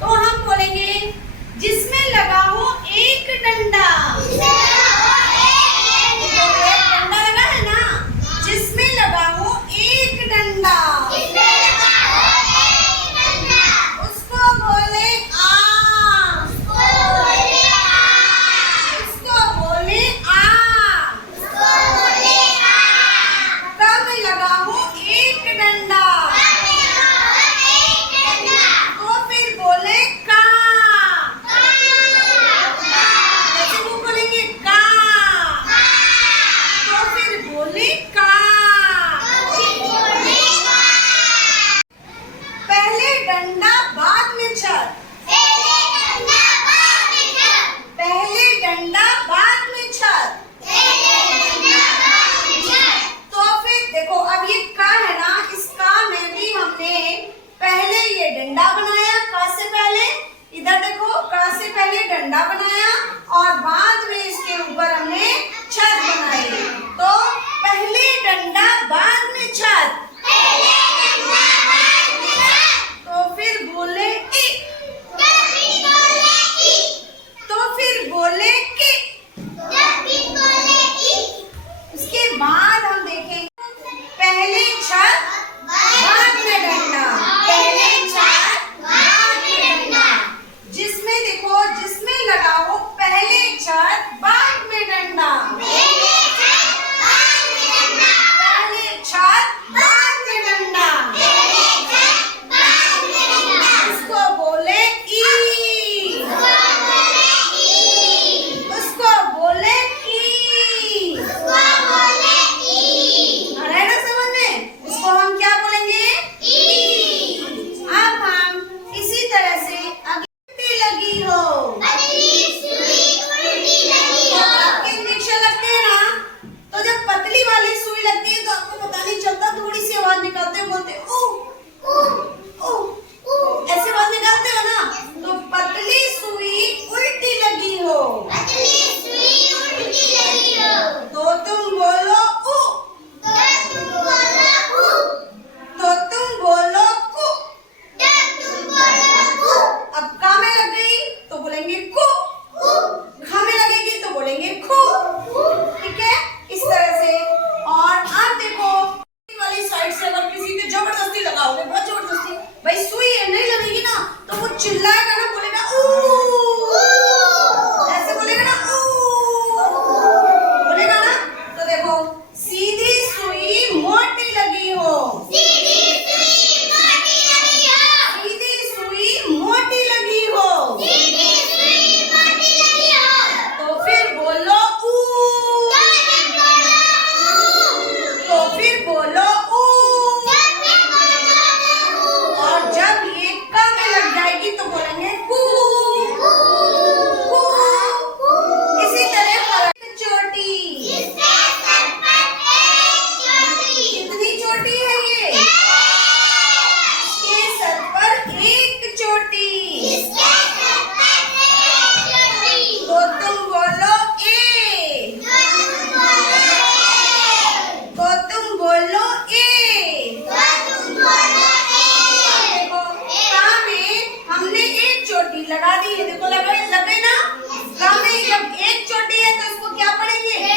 तो हम बोलेंगे जिसमें लगा हो एक डंडा। एक डंडा लगा है ना, जिसमें लगा हो एक डंडा उसको बोले आम। उसको बोले आम। कब लगा हो एक डंडा तो फिर बोले काम। कैसे मुंह खोलेंगे? काम। तो फिर बोले काम। पहले डंडा बाद में छत। पहले डंडा बाद में छत। तो फिर देखो, अब ये का है ना, इस का में भी हमने पहले ये डंडा बनाया। का से पहले इधर देखो, का से पहले डंडा बनाया और बाद में इसके ऊपर हमने छत बनाई। तो पहले डंडा बाद में छत। तो फिर बोले इ। तो फिर बोले कि। उसके बाद हम देखेंगे पहले छत बाद में डंडा। पहले छत बाद में डंडा। जिसमें देखो, जिसमें लगा हो पहले छत बाद में डंडा। पहले छत बाद में डंडा। उसको बोले ई। उसको बोले ई। आ रहा है ना समझ में? इसको हम क्या बोलेंगे? अब हम इसी तरह से उल्टी लगी हो। आपके इंजेक्शन लगते हैं ना, तो जब पतली वाली सुई लगती है तो आपको पता नहीं चलता, थोड़ी सी आवाज निकालते हो, बोलते ओ ओ ओ, ऐसे आवाज निकालते हो ना। तो पतली सुई उल्टी लगी हो तो तुम बोलो उ। तो तुम बोलो कु। अब का में लग गई तो बोलेंगे कु। खा में लगेगी तो बोलेंगे खु। ठीक है, इस तरह से। और अब देखो वाली साइड से अगर किसी को जबरदस्ती लगाओगे, बहुत जबरदस्ती, भाई सुई नहीं लगेगी ना, तो वो चिल्लाएगा ना, बोलेगा ऊ। ऐसे बोलेगा ना ऊ, बोलेगा ना। तो देखो, सीधी सुई मोटी लगी हो। सीधी सुई मोटी लगी हो तो फिर बोलो ऊ। तो फिर बोलो ऊ। और जब ये का में लग जाएगी तो बोलेंगे कू। इसी तरह चोटी। कितनी चोटी है ये? इसके सर पर एक चोटी। तो तुम बोलो ए। तो तुम बोलो ए। देखो, का में हमने एक चोटी लगा दी है। देखो लग गई ना। का में जब एक चोटी है तो इसको क्या पढ़ेंगे?